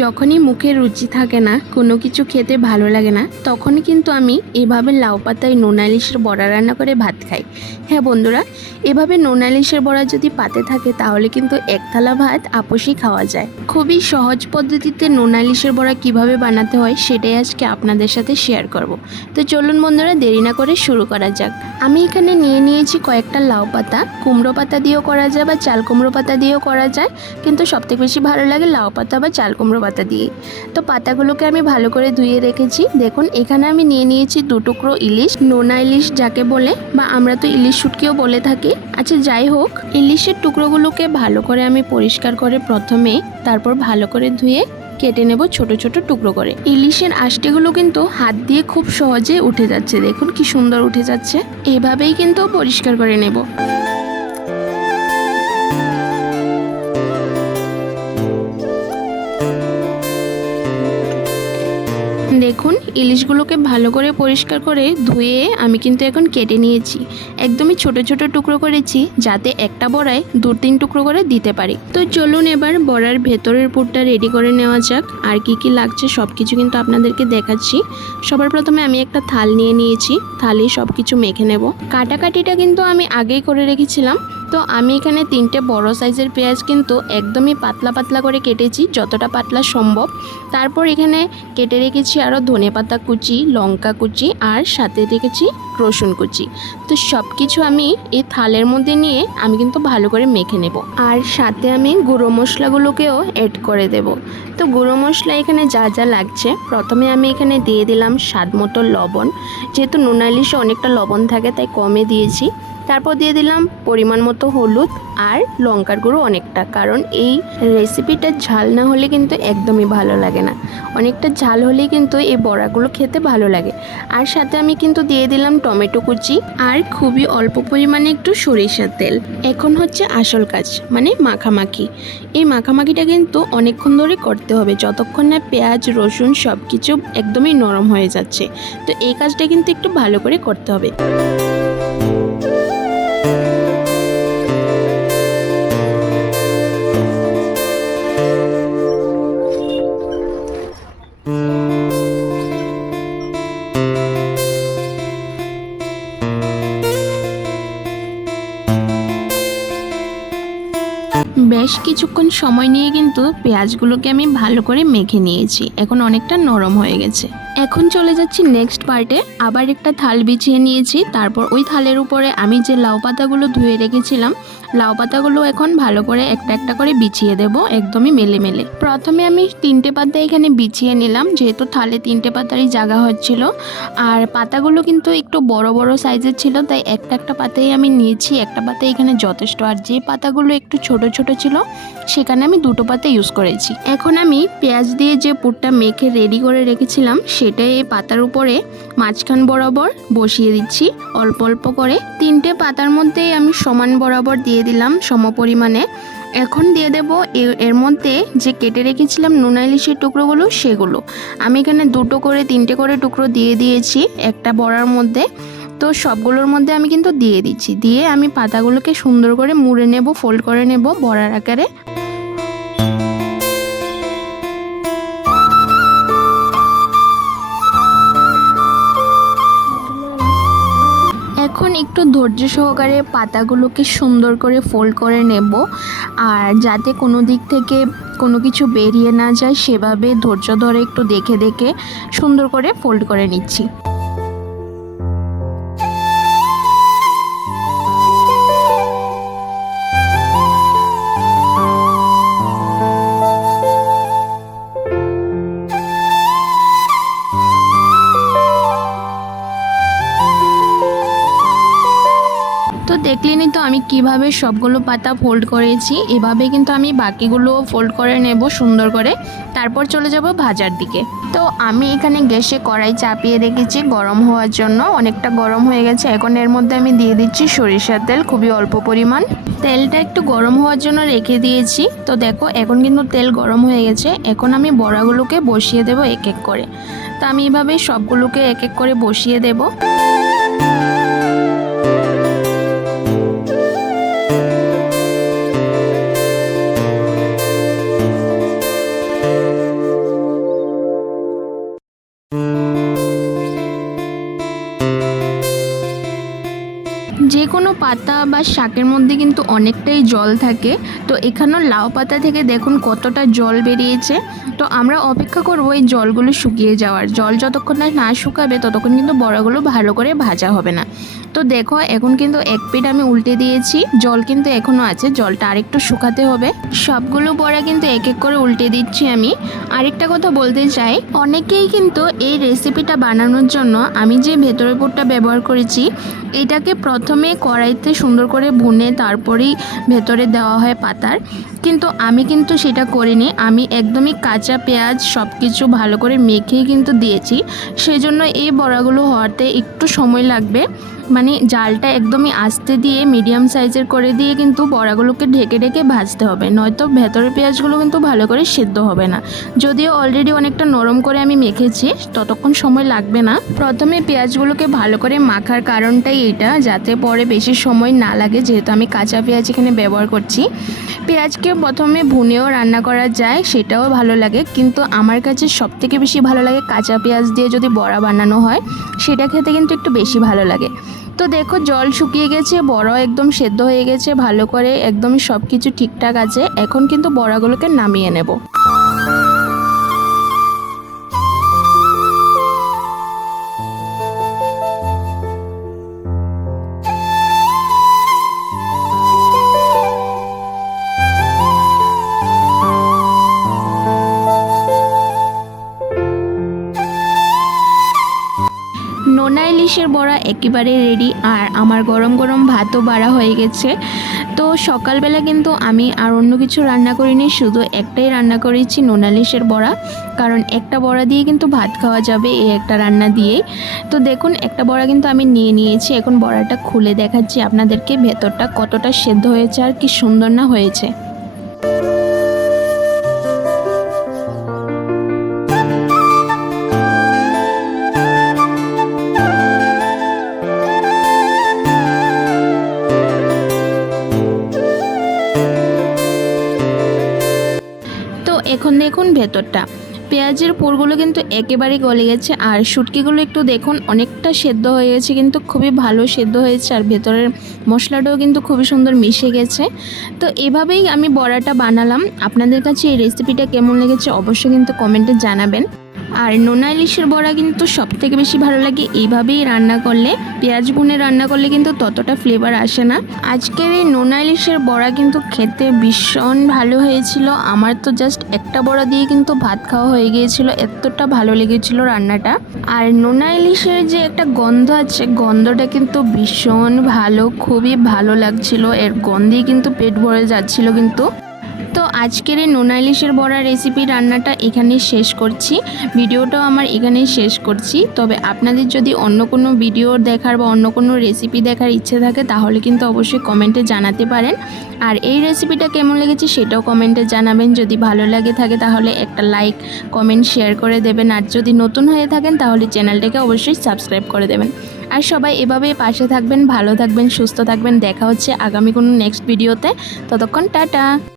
যখনই মুখে রুচি থাকে না, কোনো কিছু খেতে ভালো লাগে না, তখনই কিন্তু আমি এভাবে লাউ পাতায় নোনালিশের বড়া রান্না করে ভাত খাই। হ্যাঁ বন্ধুরা, এভাবে নোনালিশের বড়া যদি পাতে থাকে, তাহলে কিন্তু এক থালা ভাত আপোষই খাওয়া যায়। খুবই সহজ পদ্ধতিতে নোনালিশের বড়া কীভাবে বানাতে হয়, সেটাই আজকে আপনাদের সাথে শেয়ার করব। তো চলুন বন্ধুরা, দেরি না করে শুরু করা যাক। আমি এখানে নিয়ে নিয়েছি কয়েকটা লাউ পাতা। কুমড়ো পাতা দিয়েও করা যায় বা চাল কুমড়ো পাতা দিয়েও করা যায়, কিন্তু সবথেকে বেশি ভালো লাগে লাউ পাতা বা চাল কুমড়ো পাতা দিয়ে। তো পাতাগুলোকে আমি ভালো করে ধুয়ে রেখেছি। দেখুন, এখানে আমি নিয়ে নিয়েছি দু টুকরো ইলিশ, নোনা ইলিশ যাকে বলে, বা আমরা তো ইলিশ শুটকিও বলে থাকি। আচ্ছা যাই হোক, ইলিশের টুকরোগুলোকে ভালো করে আমি পরিষ্কার করে প্রথমে তারপর ভালো করে ধুয়ে কেটে নেব ছোট ছোট টুকরো করে। ইলিশের আষ্টেগুলো কিন্তু হাত দিয়ে খুব সহজে উঠে যাচ্ছে। দেখুন, কি সুন্দর উঠে যাচ্ছে। এভাবেই কিন্তু পরিষ্কার করে নেব। দেখুন, ইলিশগুলোকে ভালো করে পরিষ্কার করে ধুয়ে আমি কিন্তু এখন কেটে নিয়েছি। একদমই ছোট ছোট টুকরো করেছি যাতে একটা বড়ায় দু তিন টুকরো করে দিতে পারি। তো চলুন এবার বড়ার ভেতরের পুরটা রেডি করে নেওয়া যাক। আর কি কি লাগছে সব কিছু কিন্তু আপনাদেরকে দেখাচ্ছি। সবার প্রথমে আমি একটা থাল নিয়ে নিয়েছি। থালে সব কিছু মেখে নেব। কাটাকাটিটা কিন্তু আমি আগেই করে রেখেছিলাম। তো আমি এখানে তিনটে বড় সাইজের পেঁয়াজ কিন্তু একদমই পাতলা পাতলা করে কেটেছি, যতটা পাতলা সম্ভব। তারপর এখানে কেটে রেখেছি আরও ধনে পাতা কুচি, লঙ্কা কুচি আর সাথে রেখেছি রসুন কুচি। তো সব কিছু আমি এই থালের মধ্যে নিয়ে আমি কিন্তু ভালো করে মেখে নেব। আর সাথে আমি গুঁড়ো মশলাগুলোকেও অ্যাড করে দেব। তো গুঁড়ো মশলা এখানে যা যা লাগছে, প্রথমে আমি এখানে দিয়ে দিলাম স্বাদ মতো লবণ। যেহেতু নুনালিশে অনেকটা লবণ থাকে, তাই কমে দিয়েছি। তারপর দিয়ে দিলাম পরিমাণ মতো হলুদ আর লঙ্কার গুঁড়ো অনেকটা, কারণ এই রেসিপিটা ঝাল না হলে কিন্তু একদমই ভালো লাগে না। অনেকটা ঝাল হলেই কিন্তু এই বড়াগুলো খেতে ভালো লাগে। আর সাথে আমি কিন্তু দিয়ে দিলাম টমেটো কুচি আর খুবই অল্প পরিমাণে একটু সরিষার তেল। এখন হচ্ছে আসল কাজ মানে মাখামাখি। এই মাখামাখিটা কিন্তু অনেকক্ষণ ধরে করতে হবে, যতক্ষণ না পেঁয়াজ, রসুন সব কিছু একদমই নরম হয়ে যাচ্ছে। তো এই কাজটা কিন্তু একটু ভালো করে করতে হবে। বেশ কিছুক্ষণ সময় নিয়ে কিন্তু পেঁয়াজগুলোকে আমি ভালো করে মেখে নিয়েছি। এখন অনেকটা নরম হয়ে গেছে। এখন চলে যাচ্ছি নেক্সট পার্টে আবার একটা থাল বিছিয়ে নিয়েছি, তারপর ওই থালের উপরে আমি যে লাউ পাতাগুলো ধুয়ে রেখেছিলাম, লাউ পাতাগুলো এখন ভালো করে একটা একটা করে বিছিয়ে দেব, একদমই মেলে মেলে। প্রথমে আমি তিনটে পাতা এখানে বিছিয়ে নিলাম, যেহেতু থালে তিনটে পাতারই জায়গা হচ্ছিল। আর পাতাগুলো কিন্তু একটু বড় বড় সাইজের ছিল, তাই একটা একটা পাতাই আমি নিয়েছি। একটা পাতা এখানে যথেষ্ট। আর যে পাতাগুলো একটু ছোট ছোট ছিল, সেখানে আমি দুটো পাতা ইউজ করেছি। এখন আমি পেঁয়াজ দিয়ে যে পুরটা মেখে রেডি করে রেখেছিলাম সেটাই এই পাতার উপরে মাঝখান বরাবর বসিয়ে দিচ্ছি। অল্প অল্প করে। তিনটে পাতার মধ্যেই আমি সমান বরাবর দিয়ে দিলাম সম পরিমাণে। এখন দিয়ে দেব এর মধ্যে যে কেটে রেখেছিলাম নুনা ইলিশের টুকরোগুলো, সেগুলো। আমি এখানে দুটো করে, তিনটে করে টুকরো দিয়ে দিয়েছি একটা বড়ার মধ্যে। তো সবগুলোর মধ্যে আমি কিন্তু দিয়ে দিচ্ছি। দিয়ে আমি পাতাগুলোকে সুন্দর করে মুড়ে নেব, ফোল্ড করে নেব বড়ার আকারে। একটু ধৈর্য সহকারে পাতাগুলোকে সুন্দর করে ফোল্ড করে নেব। আর যাতে কোনো দিক থেকে কোনো কিছু বেরিয়ে না যায়, সেভাবে ধৈর্য ধরে একটু দেখে দেখে সুন্দর করে ফোল্ড করে নিচ্ছি। দেখলেনই তো আমি কীভাবে সবগুলো পাতা ফোল্ড করেছি। এভাবে কিন্তু আমি বাকিগুলো ফোল্ড করে নেব সুন্দর করে। তারপর চলে যাব ভাজার দিকে। তো আমি এখানে গ্যাসে কড়াই চাপিয়ে রেখেছি গরম হওয়ার জন্য। অনেকটা গরম হয়ে গেছে। এখন এর মধ্যে আমি দিয়ে দিচ্ছি সরিষার তেল, খুবই অল্প পরিমাণ। তেলটা একটু গরম হওয়ার জন্য রেখে দিয়েছি। তো দেখো, এখন কিন্তু তেল গরম হয়ে গেছে। এখন আমি বড়াগুলোকে বসিয়ে দেবো এক এক করে। তো আমি এভাবে সবগুলোকে এক এক করে বসিয়ে দেবো। বা শাকের মধ্যে কিন্তু অনেকটাই জল থাকে। তো এখানেও লাউ পাতা থেকে দেখুন কতটা জল বেরিয়েছে। তো আমরা অপেক্ষা করব এই জলগুলো শুকিয়ে যাওয়ার। জল যতক্ষণ না শুকাবে ততক্ষণ কিন্তু বড়াগুলো ভালো করে ভাজা হবে না। তো দেখো, এখন কিন্তু এক পিঠ আমি উল্টে দিয়েছি। জল কিন্তু এখনও আছে, জলটা আরেকটু শুকাতে হবে। সবগুলো বড়া কিন্তু এক এক করে উল্টে দিচ্ছি আমি। আরেকটা কথা বলতে চাই, অনেকেই কিন্তু এই রেসিপিটা বানানোর জন্য আমি যে ভেতরের পুরটা ব্যবহার করেছি, এটাকে প্রথমে কড়াইতে সুন্দর করে ভুনে তারপরেই ভেতরে দেওয়া হয় পাতার। কিন্তু আমি কিন্তু সেটা করিনি, আমি একদমই কাঁচা পেঁয়াজ সব কিছু ভালো করে মেখেই কিন্তু দিয়েছি। সেই জন্য এই বড়াগুলো হওয়াতে একটু সময় লাগবে। মানে জালটা একদমই আস্তে দিয়ে মিডিয়াম সাইজের করে দিয়ে কিন্তু বড়াগুলোকে ঢেকে ঢেকে ভাজতে হবে। নয়তো ভেতরের পেঁয়াজগুলো কিন্তু ভালো করে সেদ্ধ হবে না। যদিও অলরেডি অনেকটা নরম করে আমি মেখেছি, ততক্ষণ সময় লাগবে না। প্রথমে পেঁয়াজগুলোকে ভালো করে মাখার কারণটাই এটা, যাতে পরে বেশি সময় না লাগে, যেহেতু আমি কাঁচা পেঁয়াজ এখানে ব্যবহার করছি। পেঁয়াজকে প্রথমে ভুনেও রান্না করা যায়, সেটাও ভালো লাগে। কিন্তু আমার কাছে সবথেকে বেশি ভালো লাগে কাঁচা পেঁয়াজ দিয়ে যদি বড়া বানানো হয়, সেটা খেতে কিন্তু একটু বেশি ভালো লাগে। তো দেখো জল শুকিয়ে গেছে বড়া একদম সেদ্ধ হয়ে গেছে, ভালো করে একদমই সব কিছু ঠিকঠাক আছে। এখন কিন্তু বড়াগুলোকে নামিয়ে নেব। নোনা ইলিশের বড়া একেবারে রেডি আর আমার গরম গরম ভাতও বাড়া হয়ে গেছে। তো সকালবেলা কিন্তু আমি আর অন্য কিছু রান্না করিনি, শুধু একটাই রান্না করেছি নোনা ইলিশের বড়া। কারণ একটা বড়া দিয়ে কিন্তু ভাত খাওয়া যাবে এই একটা রান্না দিয়েই। তো দেখুন, একটা বড়া কিন্তু আমি নিয়ে নিয়েছি। এখন বড়াটা খুলে দেখাচ্ছি আপনাদেরকে ভেতরটা কতটা সেদ্ধ হয়েছে আর কি সুন্দর না হয়েছে। দেখুন ভেতরটা। পেঁয়াজের পুরগুলো কিন্তু একেবারেই গলে গেছে, আর শুটকিগুলো একটু দেখুন, অনেকটা সেদ্ধ হয়ে গেছে, কিন্তু খুবই ভালো সেদ্ধ হয়েছে, আর ভেতরের মশলাটাও কিন্তু খুবই সুন্দর মিশে গেছে। তো এভাবেই আমি বড়াটা বানালাম। আপনাদের কাছে এই রেসিপিটা কেমন লেগেছে অবশ্যই কিন্তু কমেন্টে জানাবেন। আর নোনা ইলিশের বড়া কিন্তু সব থেকে বেশি ভালো লাগে। এইভাবেই রান্না করলে, পেঁয়াজ ভুনে রান্না করলে কিন্তু ততটা ফ্লেভার আসে না। আজকের এই নোনা ইলিশের বড়া কিন্তু খেতে ভীষণ ভালো হয়েছিল। আমার তো জাস্ট একটা বড়া দিয়ে কিন্তু ভাত খাওয়া হয়ে গিয়েছিল। এতটা ভালো লেগেছিল রান্নাটা। আর নোনা ইলিশের যে একটা গন্ধ আছে, গন্ধটা কিন্তু ভীষণ ভালো, খুবই ভালো লাগছিল। এর গন্ধেই কিন্তু পেট ভরে যাচ্ছিল কিন্তু। তো আজকের এই নোনা ইলিশের বড়া রেসিপি রান্নাটা এখানেই শেষ করছি। ভিডিওটাও আমার এখানেই শেষ করছি। তবে আপনাদের যদি অন্য কোনো ভিডিও দেখার বা অন্য কোনো রেসিপি দেখার ইচ্ছে থাকে, তাহলে কিন্তু অবশ্যই কমেন্টে জানাতে পারেন। আর এই রেসিপিটা কেমন লেগেছে সেটাও কমেন্টে জানাবেন। যদি ভালো লাগে থাকে, তাহলে একটা লাইক কমেন্ট শেয়ার করে দেবেন। আর যদি নতুন হয়ে থাকেন, তাহলে চ্যানেলটাকে অবশ্যই সাবস্ক্রাইব করে দেবেন। আর সবাই এভাবেই পাশে থাকবেন, ভালো থাকবেন, সুস্থ থাকবেন। দেখা হচ্ছে আগামী কোনো নেক্সট ভিডিওতে ততক্ষণ টাটা!